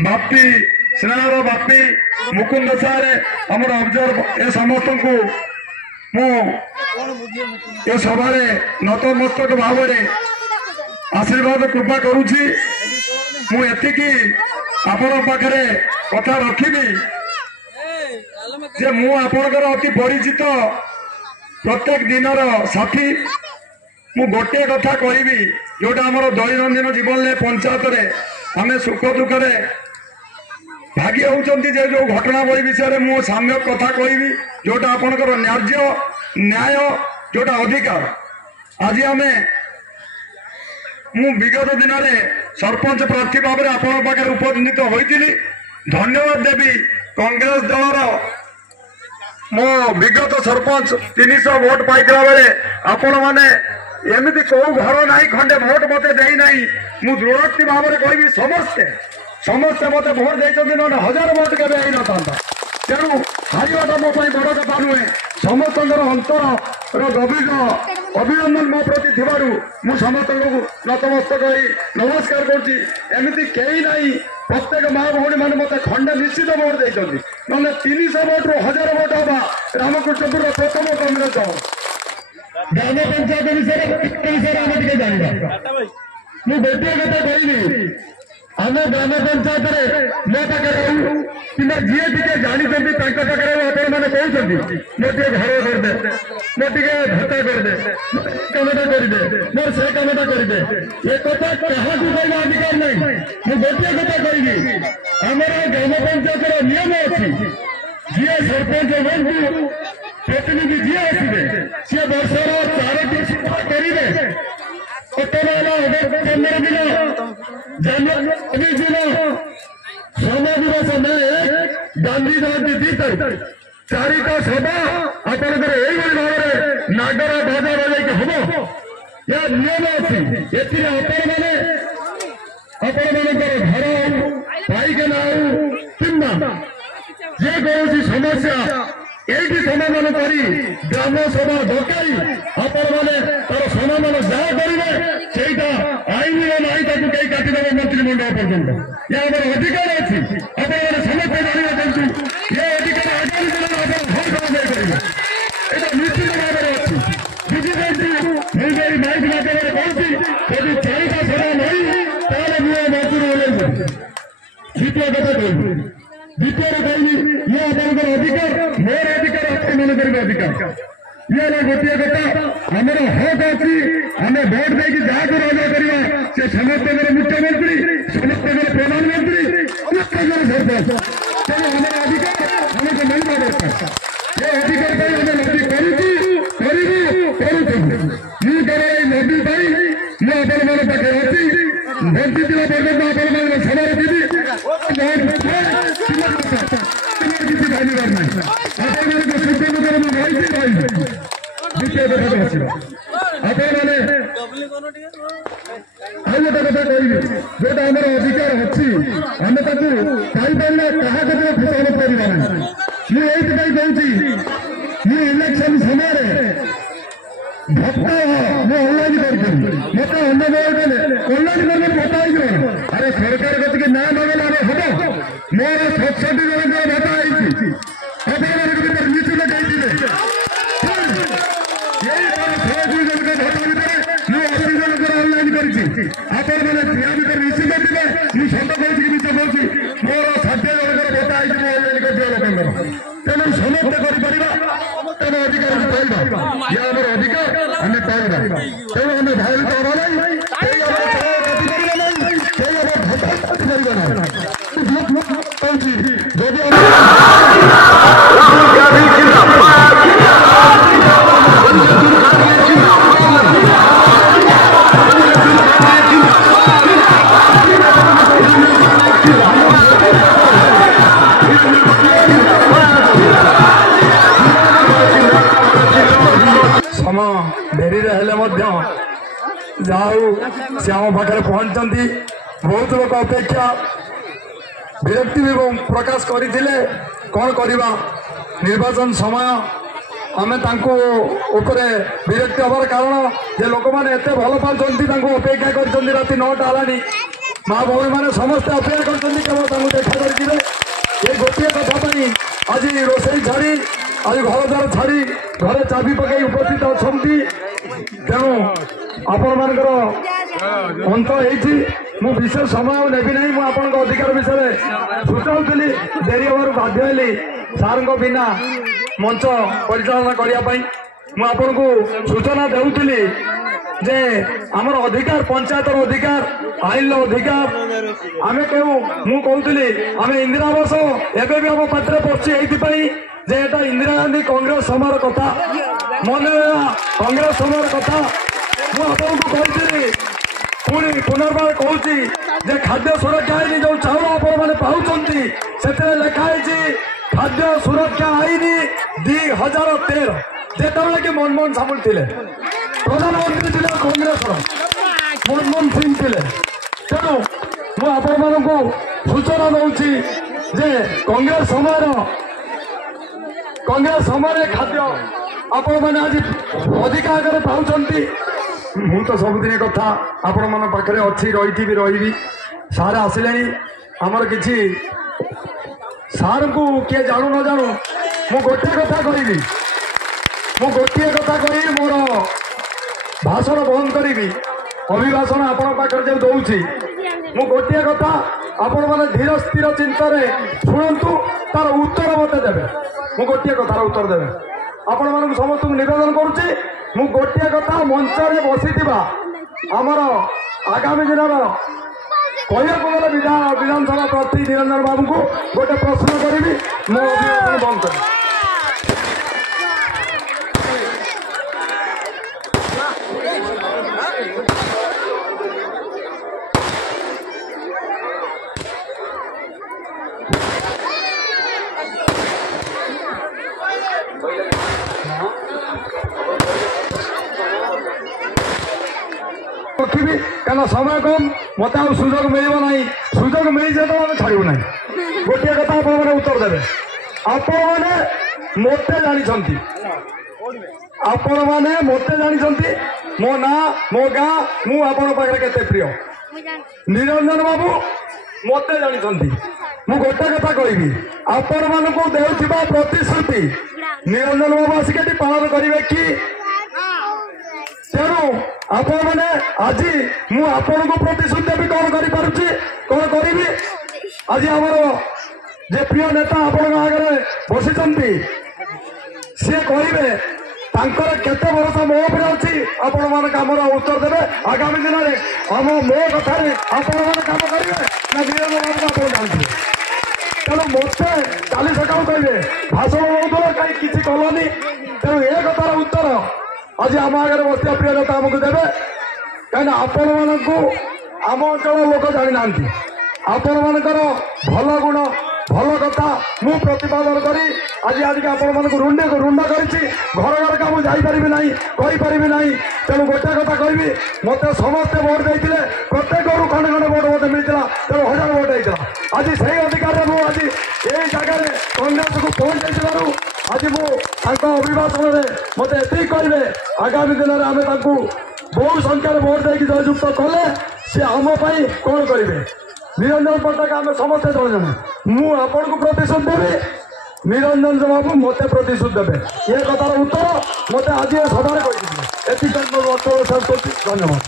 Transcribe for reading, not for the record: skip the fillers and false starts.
बापी स्नेहर बापी मुकुंद सारे आमर observe a समस्त को मु ए सभा नतमस्तक भाव आशीर्वाद कृपा करुछि। मु एतिकी आपण पाखरे कथा रखिबी जे मु आपणकर अति परिचित प्रत्येक दिनर साथी। मु गोटे कथा कहबी जोटा आमर दैनंदिन जीवन में पंचायत रे आमे सुख दुख रे भागी होउचंती जे जो घटनावली विषय मु साम्यक कथा कहबी जोटा आपणकर न्याय न्याय जोटा अधिकार। आज आमे मु विगत दिन में सरपंच प्रार्थी भाव में आपण पाखे उपनीत होती। धन्यवाद देवी कांग्रेस दलर मो विगत सरपंच 300 भोट पाइला बेले आपण मैंने एमती कौ घर ना खंडे भोट मत देना मु दृढ़ोक्ति भाव में कहबी समस्ते समस्ते मत भोट देते ना 1000 भोट के था। तेणु हारिवाटा मो बड़ कथा नुहे समस्त अंतर गभीर अभिनंदन मो प्रति थी समस्त नतमस्तक नमस्कार करमती कई ना प्रत्येक माँ भौणी मैंने मत खंडे निश्चित भोट देते ना 300 भोट रु 1000 भोट हवा रामकृष्णपुर प्रथम कांग्रेस ग्राम पंचायत विषय आम टे जाना मुझे गोटे कथा कहली आम ग्राम पंचायत मो पाखे रहू कि जी टे जानी पाखे आपण मैंने कहते मोटे घर करदे मोटे भत्ता करदे कमटा करेंगे मोर से कमटा करेंगे ये कथा क्या कहना अधिकार नहीं। मुझे गोटे कथा कहली आमर ग्राम पंचायत नियम अच्छी जी सरपंच बंधु प्रतिनिधि जी आसवे सी वर्षर 4टी सभा करेंगे 15 दिन जनवरी दिन श्रम दिवस में गांधी जयंती 2 तारीख 4टा सभा आपंकर यही भाव में नागर बाजा बजाई हम या नियम अच्छी एथि आपण मानकर घर पाइखाना कि जे कौन समस्या ये समाधान कर ग्राम सभा डकई आपण मैंने तार समाधान जहाँ करेंगे से आईन ना कहीं काटिदेव मंत्रिमंडल पर्यटन या अधिकार अच्छी आपण समस्ते जानवा चाहूँ ये अधिकार आगामी दिन में भोट करेंगे ये निश्चित भाव में अच्छी बुझीपार मुझे माइक माध्यम कहती यदि 4टा सभा नहीं ताल मुझे मंजूर हो द्वितीय कथा कहूँ द्वितीय कहली ये आपंकर अधिकार मोर अधिकार आपको मन कर अधिकार ये गोटे कथा आम हक अच्छी आम भोट देकी जहाँ को राजा करवा से समस्त मुख्यमंत्री समस्त प्रधानमंत्री समस्त सरपंच तेज आम अधिकार आमको मिलवा दरकार ये अधिकार आम नदी नदी मुझे आपण मान पाखे अच्छी बंचित पर्यटन आपण मान सभा देवी किसी भागीदार नहीं आपण द्वितीय कथा आपण मैंने कथा कहबी जोटा आम अधिकार अच्छी आम पाइपारे क्या खुशामत करना मुझे कहूँ इलेक्शन समय भत्ता मुझे ऑनलाइन कर मत ऑनलाइन करने भत्ता अरे सरकार कति ना नगले हम मोर 67 जन भत्ता भर निश्चित कहते यही 100 जन भत्ता भितर मुझे 80 जन ऑनलाइन कर निश्चित थे मुझे सत कहूँ मिछ कहूँ मोर 60 जन भत्ता ऑनलाइन कर तेणु समस्त कर अधिकार पाइबा या आम अधिकार आम पाइबा तेणु आम भयभीत हवा डेरी जाऊ से आम पाखे पहुंचती बहुत लोग अपेक्षा विरक्ति भी प्रकाश करते कौन करवा निर्वाचन समय आम विरक्ति हबार कारण जे लोक मैंने एत भल पाती अपेक्षा कर राति 9टा है माँ भौणी मैंने समस्ते अपेक्षा कर देखा करेंगे ये गोटे कथा आज रोषे छाड़ी आज घर द्वार छाड़ी घरे चाबी पकई उपस्थित अच्छा तेणु आपण मान अंत हो विशेष समय नेबी ना मुझे अधिकार विषय सूचाऊली डेरी हबार बाध्य हेली सार बिना मंच परिचालना करने मुझे को सूचना देउली जे आमर अधिकार पंचायत अधिकार आईन अधिकार आमे कहूँ मु कहूली आम इंदिरा आवास एवं भी आम पाटे पड़े ये एटा इंदिरा गांधी कांग्रेस समय कथा मन कांग्रेस समय कथा मुझे पुणी पुनर्बार कहूँ खाद्य सुरक्षा आईन जो चाउल आपण पाँच से लिखाई खाद्य सुरक्षा आईन 2013 जिते कि मनमोहन सामल थे प्रधानमंत्री थे कांग्रेस मनमोहन सिंह थे तेणु मुझे सूचना दूसरी जे कांग्रेस समय खाद्य आपण मैंने आज अधिक आगे पाँच मु तो सबुदिन कथा आपण मन पाखे अच्छी रही भी रही सार आसिले आमर कि सार को किए जानू न जानू मु गोटे कथा करी गोटे कथा कही मोर भाषण बंद करी अभिभाषण आपण पाखे जो दौची मु गोटे कथा आपण मैंने धीर स्थिर चिंतार शुणु तार उत्तर मत देवे मु गोटे कथार उत्तर देवे आपण मान समस्त निवेदन करुच्ची मु गोटे कथा मंच बसी आमर आगामी दिन कहू गले विधानसभा प्रार्थी निरंजन बाबू को गोटे प्रश्न करी मो अभिभाषण बंद कर रखी क्या समय कम मत सुजोग मिल ना सुजोग मिल जाए तो छाड़ू ना गोटे कथा आपने उत्तर देवे आपण मैंने मत जानी आपण मैंने मत जानी मो ना मो गाँ मुझे केते प्रिय निरंजन बाबू मत जानी मु गोटे कथा कहि आपण मान को देउथिबा प्रतिश्रुति निरंजन बाबू आसिक पालन करेंगे कि तेणु आपण मैंने आज मुझे को प्रतिश्रुति भी कौन कौन करी आज आमर जे प्रिय नेता आपण आगे बसी सी कहे केते भरोसा मो उपर अच्छी आपण मान कम उत्तर देवे आगामी दिन में आम मो कथार आपण मैंने कम करेंगे ना निरंजन बाबू आप जानते तेणु मत काली सका कहे भाषण दौल कहीं किसी कलनी तेणु ए कथार उत्तर आज आम आगे बस प्रिय नेता आमको देवे कहीं आपण मान आम अंचल लोक जानी ना आपण मानकर भल गुण भल कथा मु प्रतिपादन करी आज आज आपण मान रुंड कर घर घर का मुझे जापरि ना कहीपरि ना तेणु गोटे कथा कहि मत समस्ते भोट देते प्रत्येक खंड खंड भोट मत मिलता तेणु 1000 भोट होता आज से अधिकार मुझे यही जगह कांग्रेस को पहुंचाई आज मुझे अभिभाषण में मत ये कहे आगामी दिन में आम बहु संख्यार भोट देकी जययुक्त कले सी आम कौन करेंगे निरंजन पट्टनायक आम समस्ते जन जन मुझे प्रतिश्रुति देवी निरंजन बाबू मत प्रतिश्रुति देवे ये कथार उत्तर मत आज सभा धन्यवाद।